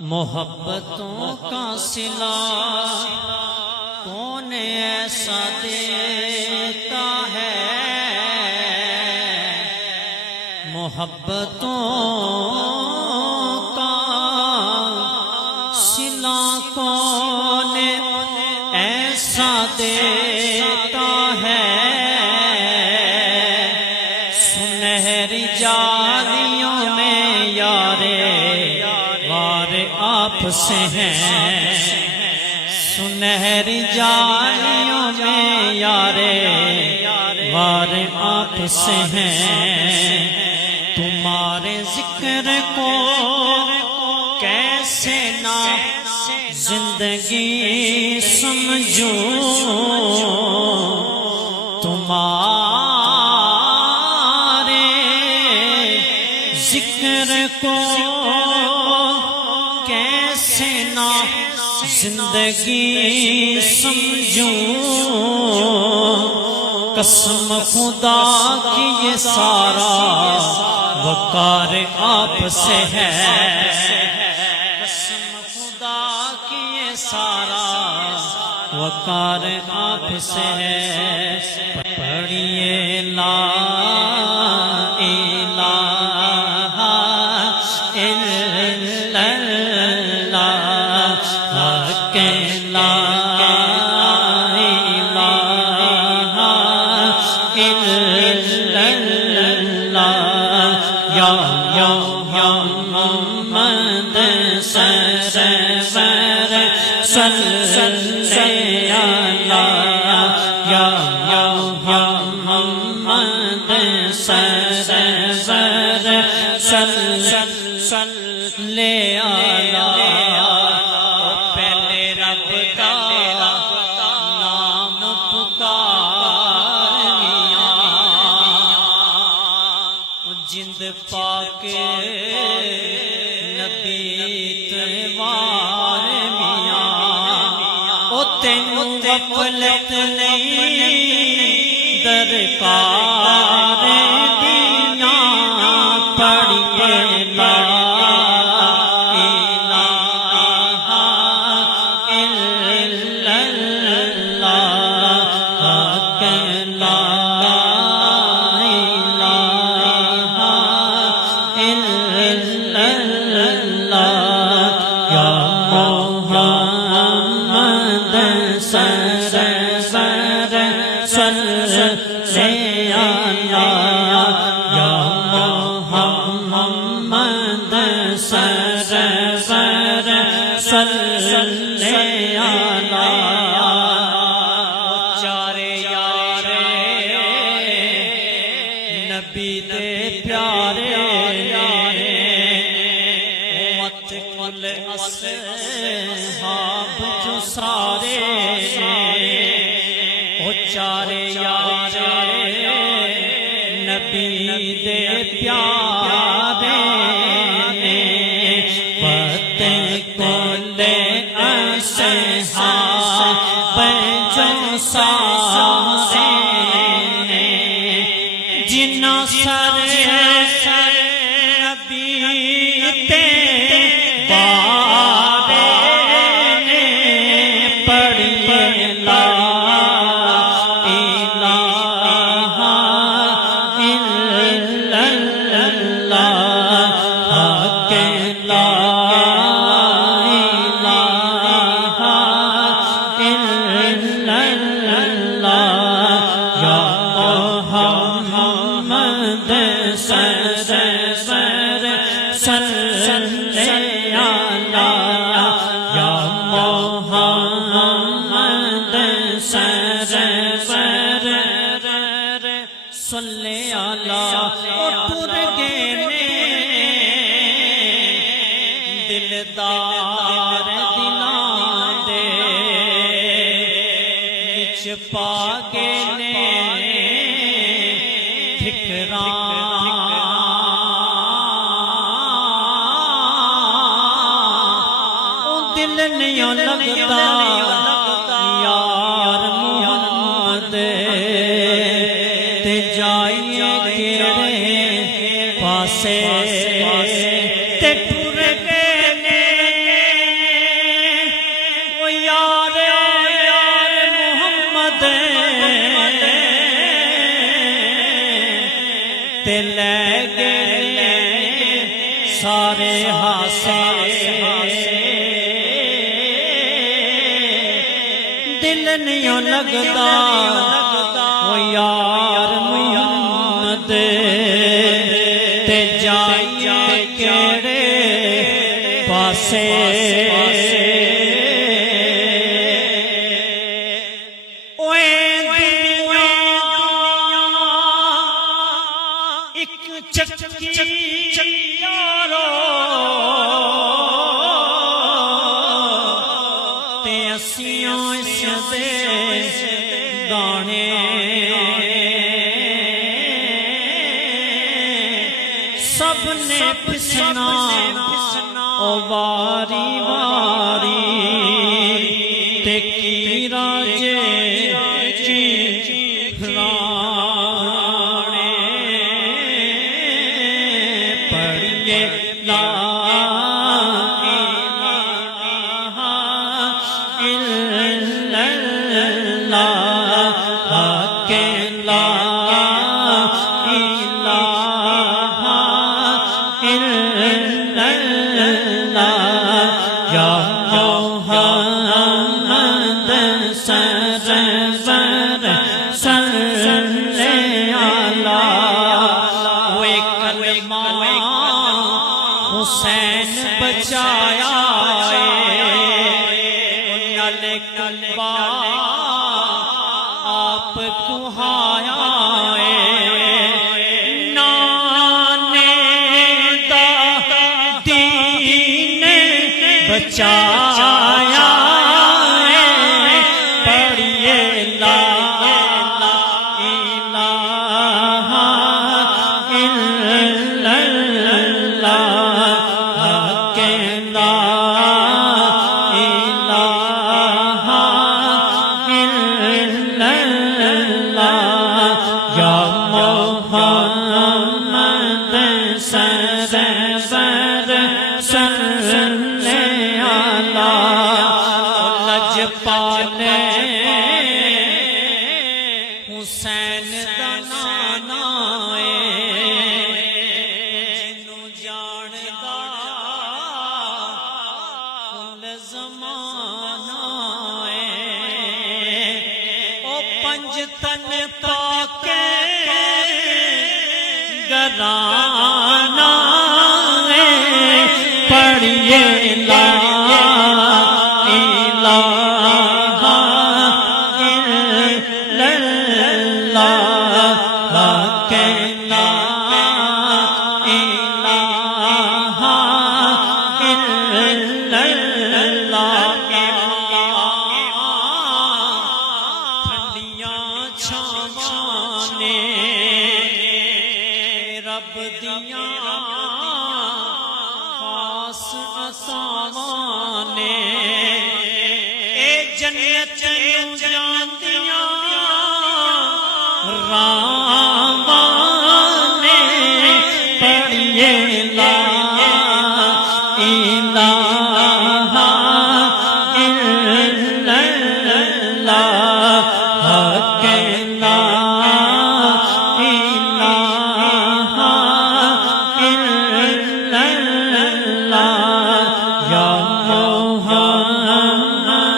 محبتوں کا صلہ کون ایسا دیتا ہے، محبتوں کا صلہ کون ایسا دیتا ہے، سنہری جالیوں میں یارے وار آپ سے ہیں، سنہری جالیوں میں یارے وار آپ سے ہیں، تمہارے ذکر کو کیسے نہ زندگی سمجھوں، تمہارے ذکر کو کیسے نہ زندگی سمجھوں، قسم خدا کی یہ سارا وقار آپ سے ہے، قسم خدا کی یہ سارا وقار آپ سے ہے، پڑھیے لا الہ الا اللہ، کہ لا الہ الا اللہ، یا محمد سرور صلی اللہ، یا محمد سرور صلی اللہ، پہلے رب کا نام پکاریا، جند پاک نبی تیوار میاں، او تینوں غفلت نہیں درکار دینا، پڑھیے لا الہ الا اللہ، کہ لا الہ الا اللہ، یا محمد سرور صلی اللہ، یا محمد سرور صلی اللہ، چارے یارے نبی دے پیارے، امت کل اصحاب جو سارے، او چارے یارے نبی دے پیارے، پتے کل اصحاب جو سارے، جنہ سر نبی تے بارے نے، پڑھیے لا الہ الا اللہ، کہ لا الہ الا اللہ، یا محمد سرور صلی اللہ، یا محمد سرور صلی اللہ، او ٹر گئے نے دلدار دلاں دے وچ پا گئے نے ٹھکراں، او دل نہیں لگتا یار محمد، تے جائیے کیڑے پاسے تے ٹر گئے نے تے لے گئے سارے ہاسے دل نہیں لگتا او یار محمد تے جائیے کیڑے پاسے سب نے پسنا او واری واری تے کی راجے کی کھلانے پڑھیے لا الہ الا اللہ کہ لا حسین بچایا کلبہ آپ کہایا نانے دا دین بچایا پڑھیے لا حسین دا نانا جنوں جاندا کل زمانہ او پنج تن پاکے گرانا پڑھیے لا رب دیاں خاص اساوانے اے جنت نوں جاندیاں راوانے پڑھیے لا الہ الا اللہ کہ یا محمد